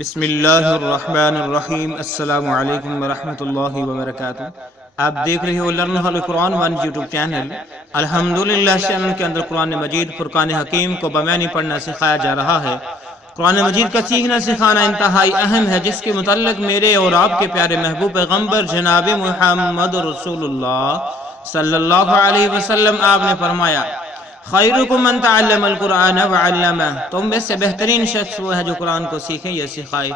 بسم اللہ الرحمن الرحیم۔ السلام علیکم ورحمۃ اللہ وبرکاتہ۔ آپ دیکھ رہے ہو لرن ہال قرآن ون یوٹیوب چینل۔ الحمدللہ چینل کے اندر قرآن مجید فرقان حکیم کو بمعنی پڑھنا سکھایا جا رہا ہے۔ قرآن مجید کا سیکھنا سکھانا انتہائی اہم ہے، جس کے متعلق میرے اور آپ کے پیارے محبوب پیغمبر جناب محمد رسول اللہ صلی اللہ علیہ وسلم آپ نے فرمایا، خیرکم من تعلم القرآن وعلمہ، تم میں سے بہترین شخص وہ ہے جو قرآن کو سیکھے یا سکھائے۔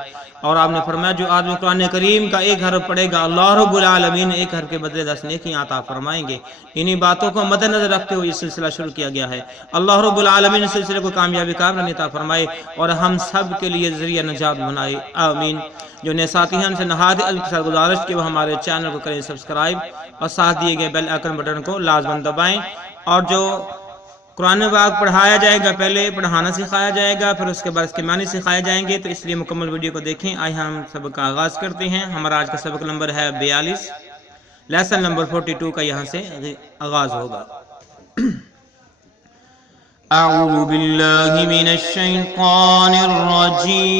اور آپ نے فرمایا جو آدمی قرآن کریم کا ایک حرف پڑھے گا، اللہ رب العالمین ایک حرف کے بدلے 10 نیکیاں عطا فرمائیں گے۔ انہی باتوں کو مد نظر رکھتے ہوئے یہ سلسلہ شروع کیا گیا ہے۔ اللہ رب العالمین اس سلسلے کو کامیابی کامرانی عطا فرمائے اور ہم سب کے لیے ذریعہ نجات بنائے، آمین۔ جو نئے ساتھی ہیں ان سے نہایت ادب کے ساتھ گزارش کہ وہ ہمارے چینل کو کریں سبسکرائب اور ساتھ دیے گئے بیل آئیکن بٹن کو لازماً دبائیں۔ اور جو قرآن پاک پڑھایا جائے گا، پہلے پڑھانا سکھایا جائے گا، پھر اس کے بعد اس کے معنی سکھائے جائیں گے، تو اس لیے مکمل ویڈیو کو دیکھیں۔ آئے ہم سبق کا آغاز کرتے ہیں۔ ہمارا آج کا سبق نمبر ہے 42، لیسن نمبر 42 کا یہاں سے آغاز ہوگا۔ اعوذ باللہ من الشیطان الرجیم۔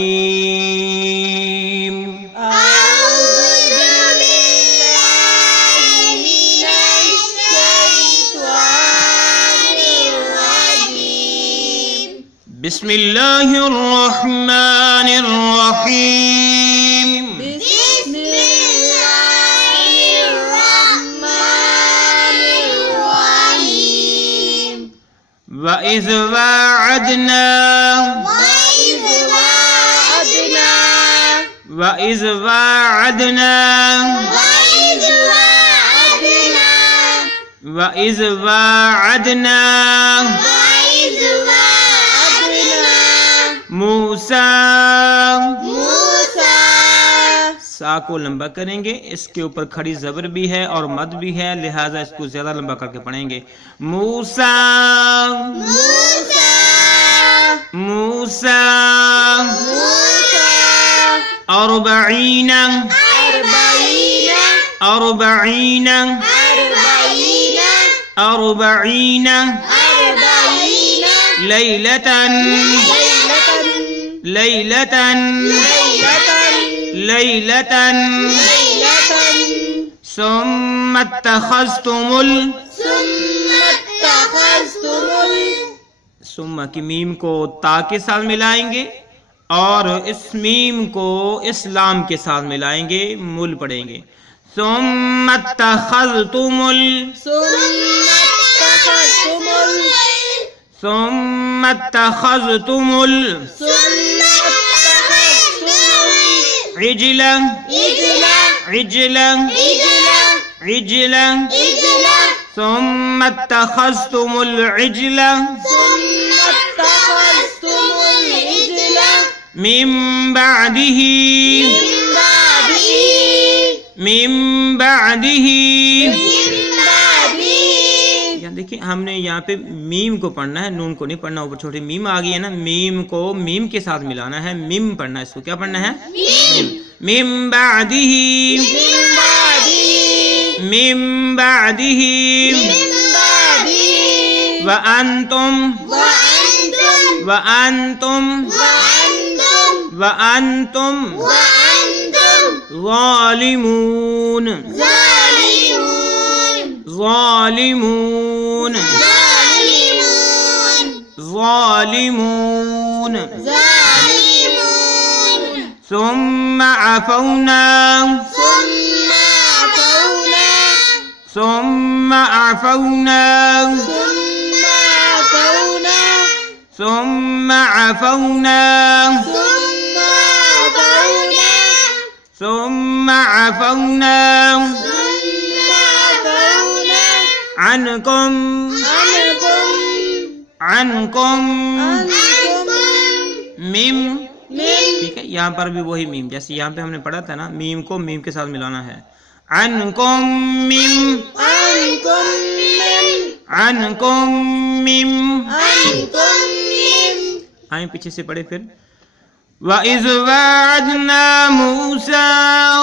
بسم اللہ الرحمن الرحیم۔ بسم اللہ الرحمن الرحیم۔ وَإِذْ وَاعَدْنَا وَإِذْ وَاعَدْنَا وَإِذْ وَاعَدْنَا وَإِذْ وَاعَدْنَا وَإِذْ وَاعَدْنَا وَإِذْ وَاعَدْنَا موسیٰ، موسیٰ۔ سا کو لمبا کریں گے، اس کے اوپر کھڑی زبر بھی ہے اور مد بھی ہے، لہٰذا اس کو زیادہ لمبا کر کے پڑھیں گے۔ موسیٰ، موسیٰ، موسیٰ، موسیٰ۔ أربعین أربعین أربعین أربعین أربعین أربعین لیلة لیلة لیلة ثم اتخذتم ثم کی میم کو تا کے ساتھ ملائیں گے اور اس میم کو اسلام کے ساتھ ملائیں گے، مل پڑھیں گے۔ ثم اتخذتم ثم اتخذتم عجل عجل عجل ثم اتخذتم العجل من بعده من بعده۔ یہاں دیکھیں ہم نے یہاں پہ میم کو پڑھنا ہے، نون کو نہیں پڑھنا۔ اوپر چھوٹی میم آ گئی ہے نا، میم کو میم کے ساتھ ملانا ہے، میم پڑھنا ہے، اس کو کیا پڑھنا ہے؟ من بعده من بعده وأنتم وأنتم وأنتم ظالمون ظالمون ظالمون ثم عفونا ثم عفونا ثم عفونا ثم عفونا عنكم عنكم میم، ٹھیک ہے، یہاں پر بھی وہی میم جیسے یہاں پہ ہم نے پڑھا تھا نا، میم کو میم کے ساتھ ملانا ہے۔ عنكم میم عنكم میم، آئیں پیچھے سے پڑھے پھر۔ وَإِذْ وَاعَدْنَا مُوسَىٰ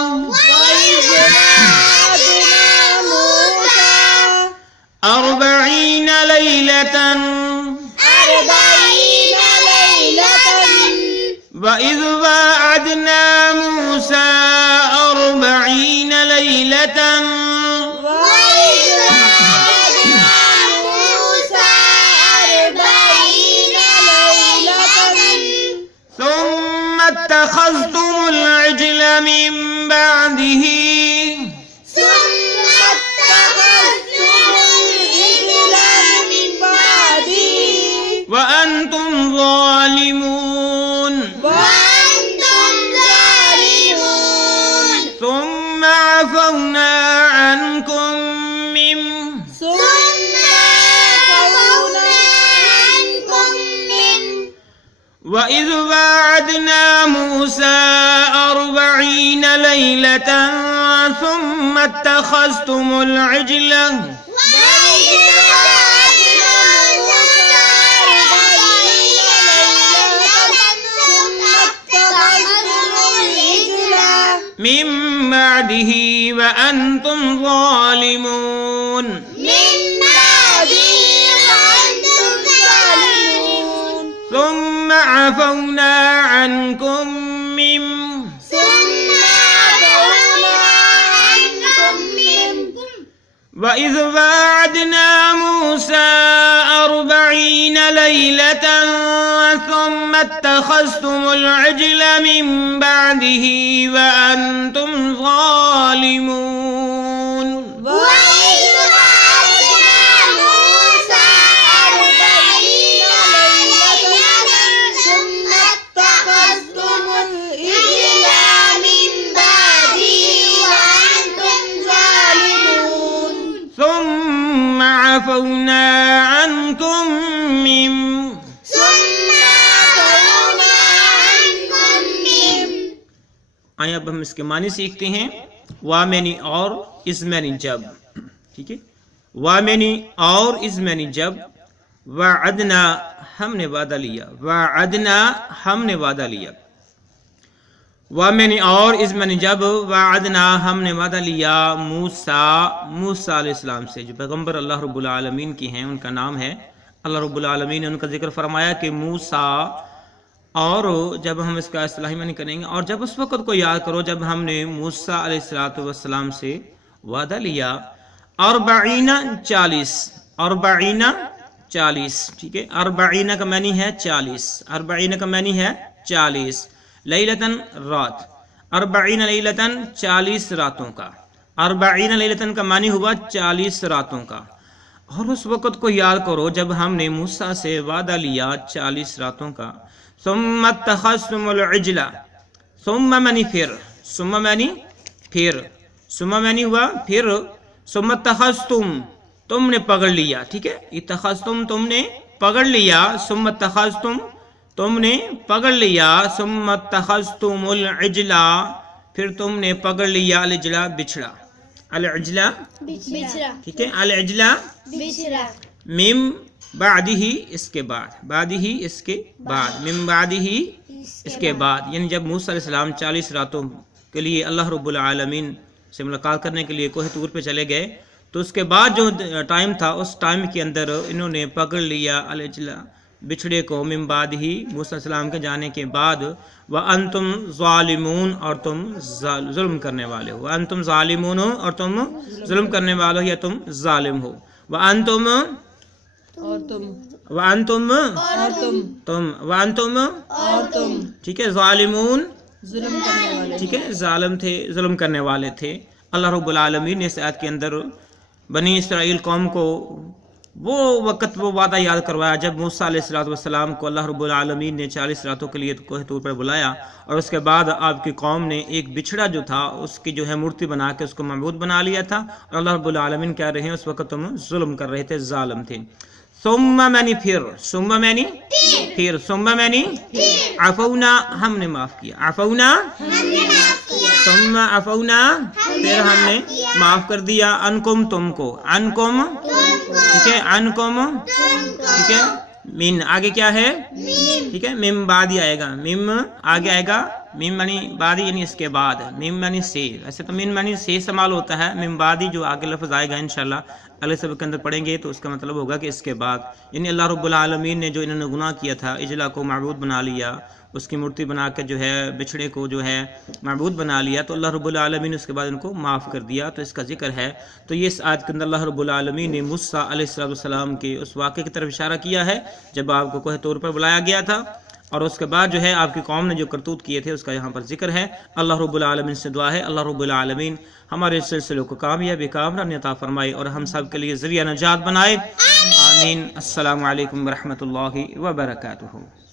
أربعين ليلة وَإِذْ وَاعَدْنَا مُوسَىٰ 40 لَيْلَةً وَإِذْ وَعَدْنَا مُوسَىٰ 40 لَيْلَةً ثُمَّ اتَّخَذْتُمُ الْعِجْلَ مِن بَعْدِهِ ثُمَّ اتَّخَذْتُمُ الْعِجْلَ مِن بَعْدِهِ وَأَنْتُمْ ظَالِمُونَ وَأَنْتُمْ ظَالِمُونَ ثُمَّ عَفَوْنَا عَنْكُم مِّن ثُمَّ عَفَوْنَا عَنكُم مِّن وَإِذْ وَاعَدْنَا مُوسَىٰ 40 لَيْلَةً ثُمَّ اتَّخَذْتُمُ الْعِجْلَ وَإِذْ وَعَدْنَا مُوسَىٰ 40 لَيْلَةً ثُمَّ اتَّخَذْتُمُ الْعِجْلَ مِن بَعْدِهِ وَأَنْتُمْ ظَالِمُونَ مِن بَعْدِهِ وَأَنتُمْ ظَالِمُونَ ثُمَّ عَفَوْنَا عَنْكُم مِّن ثُمَّ عَفَوْنَا عَنكُم مِّن وَإِذْ وَاعَدْنَا مُوسَىٰ 40 لَيْلَةً ثُمَّ اتَّخَذْتُمُ الْعِجْلَ مِن بَعْدِهِ وَأَنْتُمْ ظَالِمُونَ وَإِذْ وَعَدْنَا مُوسَىٰ 40 لَيْلَةً ثُمَّ اتَّخَذْتُمُ الْعِجْلَ مِن بَعْدِهِ وَأَنتُمْ ظَالِمُونَ ثُمَّ عَفَوْنَا عَنْكُم مِّن ثُمَّ عَفَوْنَا عَنكُم مِّن آئیں اب ہم اس کے معنی سیکھتے ہیں. وا معنی اور از معنی جب. ٹھیک ہے، وا معنی اور از معنی جب. وعدنا ہم نے وعدہ لیا. وعدنا ہم نے وعدہ لیا. وا معنی اور از معنی جب. وعدنا ہم نے وعدہ لیا موسیٰ علیہ السلام سے، جو پیغمبر اللہ رب العالمین کی ہیں، ان کا نام ہے. اللہ رب العالمین نے ان کا ذکر فرمایا کہ موسیٰ، اور جب ہم اس کا اصطلاحی معنی کریں گے، اور جب اس وقت کو یاد کرو جب ہم نے موسیٰ علیہ السلام سے وعدہ لیا. 40 ٹھیک ہے. 40 کا معنی ہے 40. 40 کا معنی ہے 40. لیلتن رات. 40 لیلتن 40 راتوں کا. 40 لیلتن کا معنی ہوا 40 راتوں کا. اور اس وقت کو یاد کرو جب ہم نے موسیٰ سے وعدہ لیا 40 راتوں کا. ثم اتخذتم العجل. ثم معنی پھر. ثم معنی پھر. ثم معنی ہوا پھر. ثم اتخذتم تم نے پکڑ لیا. ٹھیک ہے، اتخذتم تم نے پکڑ لیا. ثم اتخذتم تم نے پکڑ لیا. ثم اتخذتم العجل پھر تم نے پکڑ لیا العجل بچھڑا. العجل بچھڑا ٹھیک ہے. العجل بچھڑا مم بعدہ اس کے بعد. بعدہ اس کے بعد. مم بعدہ اس کے بعد، یعنی جب موسیٰ علیہ السلام 40 راتوں کے لیے اللہ رب العالمین سے ملاقات کرنے کے لیے کوہ طور پہ چلے گئے، تو اس کے بعد جو ٹائم تھا اس ٹائم کے اندر انہوں نے پکڑ لیا العجل بچھڑے کو. من بعد ہی موسیٰ علیہ السلام کے جانے کے بعد. وَأَنْتُمْ ظَالِمُونَ اور تم ظلم کرنے والے ہو. وَأَنْتُمْ ظَالِمُونَ اور تم ظلم کرنے والے ہو یا تم ظالم ہو. وَأَنْتُمْ ٹھیک ہے. ظالمون ٹھیک ہے، ظالم تھے، ظلم کرنے والے تھے. اللہ رب العالمین نے اس آیت کے اندر بنی اسرائیل قوم کو وہ وقت وہ وعدہ یاد کروایا جب موسیٰ علیہ السلام کو اللہ رب العالمین نے 40 راتوں کے لیے کوہ طور پر بلایا، اور اس کے بعد آپ کی قوم نے ایک بچھڑا جو تھا اس کی جو ہے مورتی بنا کے اس کو معبود بنا لیا تھا. اور اللہ رب العالمین کہہ رہے ہیں اس وقت تم ظلم کر رہے تھے، ظالم تھے. ثم معنی پھر. ثم معنی پھر. ثم معنی عفونا ہم نے معاف کیا. عفونا ثم عفونا پھر ہم نے معاف کر دیا. انکم تم کو. انکم ٹھیک ہے. انکم ٹھیک ہے. من آگے کیا ہے ٹھیک ہے. مم بعد ہی آئے گا. مم آگے آئے گا میم معنی بعدی یعنی اس کے بعد، میم معنی سے، ویسے تو مین معنی سے استعمال ہوتا ہے، میم بعدی جو آگے لفظ آئے گا انشاءاللہ اگلے سبق کے اندر پڑھیں گے تو اس کا مطلب ہوگا کہ اس کے بعد، یعنی اللہ رب العالمین نے جو انہوں نے گناہ کیا تھا، اجلا کو معبود بنا لیا، اس کی مورتی بنا کے جو ہے بچھڑے کو جو ہے معبود بنا لیا، تو اللہ رب العالمین نے اس کے بعد ان کو معاف کر دیا، تو اس کا ذکر ہے۔ تو یہ اس آیت کے اندر اللہ رب العالمین نے موسیٰ علیہ السلام کے اس واقعے کی طرف اشارہ کیا ہے جب آپ کو کوہ طور پر بلایا گیا تھا، اور اس کے بعد جو ہے آپ کی قوم نے جو کرتوت کیے تھے اس کا یہاں پر ذکر ہے۔ اللہ رب العالمین سے دعا ہے اللہ رب العالمین ہمارے سلسلوں کو کامیابی کامرانی عطا فرمائے اور ہم سب کے لیے ذریعہ نجات بنائے، آمین۔ السلام علیکم ورحمۃ اللہ وبرکاتہ۔